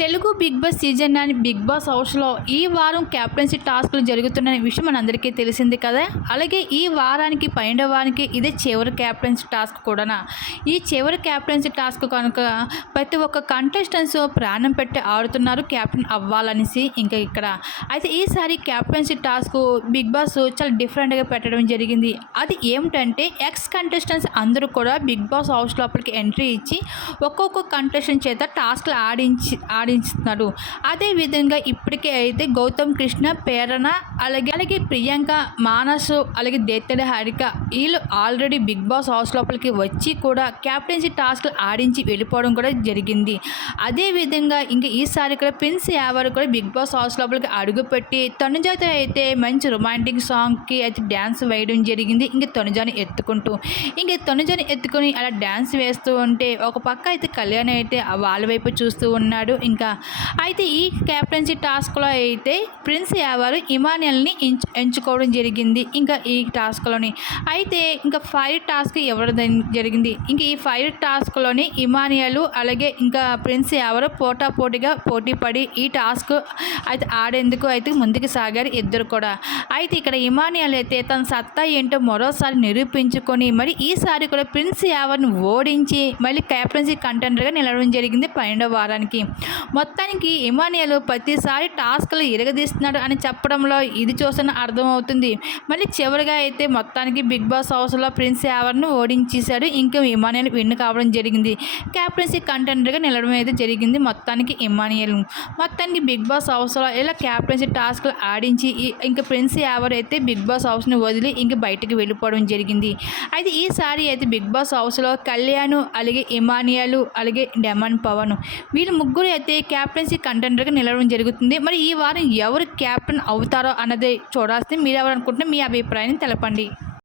Telugu Bigg Boss season nine Bigg Boss హౌస్లో ఈ వారం క్యాప్టెన్సీ టాస్క్లు జరుగుతున్న విషయం మనందరికీ తెలిసింది కదా? అలాగే ఈ వారానికి పైన వారానికి ఇదే చివరి క్యాప్టెన్సీ టాస్క్ కూడానా? ఈ చివరి క్యాప్టెన్సీ టాస్క్ కనుక ప్రతి ఒక్క కంటెస్టెంట్స్ ప్రాణం పెట్టి ఆడుతున్నారు క్యాప్టెన్ అవ్వాలనేసి ఇంకా ఇక్కడ. అయితే ఈసారి క్యాప్టెన్సీ టాస్క్ బిగ్ బాస్ చాలా డిఫరెంట్గా పెట్టడం జరిగింది. అది ఏమిటంటే ఎక్స్ కంటెస్టెంట్స్ అందరూ కూడా బిగ్ బాస్ హౌస్ లోపలికి ఎంట్రీ ఇచ్చి ఒక్కొక్క కంటెస్టెంట్ చేత టాస్క్లు ఆడించి ఆడించుతున్నాడు అదేవిధంగా ఇప్పటికే అయితే గౌతమ్ కృష్ణ ప్రేరణ అలాగే అలాగే ప్రియాంక మానసు అలాగే దేత్తడి హారిక వీళ్ళు ఆల్రెడీ బిగ్ బాస్ హౌస్ లోపలికి వచ్చి కూడా క్యాప్టెన్సీ టాస్క్లు ఆడించి వెళ్ళిపోవడం కూడా జరిగింది. అదేవిధంగా ఇంకా ఈసారి కూడా ప్రిన్స్ యావర్ కూడా బిగ్ బాస్ హౌస్ లోపలికి అడుగుపెట్టి తనుజాత అయితే మంచి రొమాంటిక్ సాంగ్కి అయితే డ్యాన్స్ వేయడం జరిగింది. ఇంక తనుజాని ఎత్తుకుంటూ ఇంక తనుజాని ఎత్తుకొని అలా డ్యాన్స్ వేస్తూ ఉంటే ఒక పక్క అయితే కళ్యాణ్ అయితే వాళ్ళ వైపు చూస్తూ ఉన్నాడు. ఇంకా అయితే ఈ క్యాప్టెన్సీ టాస్క్లో అయితే ప్రిన్స్ యావారు ఇమానియల్ని ఎంచు ఎంచుకోవడం జరిగింది ఇంకా ఈ టాస్క్లోని. అయితే ఇంకా ఫైర్ టాస్క్ ఎవరు జరిగింది? ఇంకా ఈ ఫైర్ టాస్క్లోని ఇమానియలు అలాగే ఇంకా ప్రిన్స్ యావరు పోటా పోటీగా పోటీ పడి ఈ టాస్క్ అయితే ఆడేందుకు అయితే ముందుకు సాగారు ఇద్దరు కూడా. అయితే ఇక్కడ ఇమానియల్ అయితే తన సత్తా ఏంటో మరోసారి నిరూపించుకొని మరి ఈసారి కూడా ప్రిన్స్ యావర్ని ఓడించి మళ్ళీ క్యాప్టెన్సీ కంటెండర్గా నిలవడం జరిగింది పన్నెండవ వారానికి. మొత్తానికి ఇమానియల్ ప్రతిసారి టాస్క్లు ఇరగదీస్తున్నాడు అని చెప్పడంలో ఇది చూసిన అర్థమవుతుంది. మళ్ళీ చివరిగా అయితే మొత్తానికి బిగ్ బాస్ హౌస్లో ప్రిన్స్ యావర్ను ఓడించేశాడు ఇంకా ఇమానియల్ విన్ కావడం జరిగింది. క్యాప్టెన్సీ కంటెండర్గా నిలవడం అయితే జరిగింది మొత్తానికి ఇమానియల్. మొత్తానికి బిగ్ బాస్ హౌస్లో ఇలా క్యాప్టెన్సీ టాస్క్లు ఆడించి ఇంకా ప్రిన్స్ యావర్ అయితే బిగ్ బాస్ హౌస్ని వదిలి ఇంక బయటికి వెళ్ళిపోవడం జరిగింది. అయితే ఈసారి అయితే బిగ్ బాస్ హౌస్లో కళ్యాణ్ అలాగే ఇమానియాలు అలాగే డెమన్ పవన్ వీళ్ళు ముగ్గురు అయితే క్యాప్టెన్సీ కంటెండర్గా నిలవడం జరుగుతుంది. మరి ఈ వారం ఎవరు క్యాప్టెన్ అవుతారో అన్నది చూడాల్సింది. మీరు ఎవరు అనుకుంటే మీ అభిప్రాయాన్ని తెలపండి.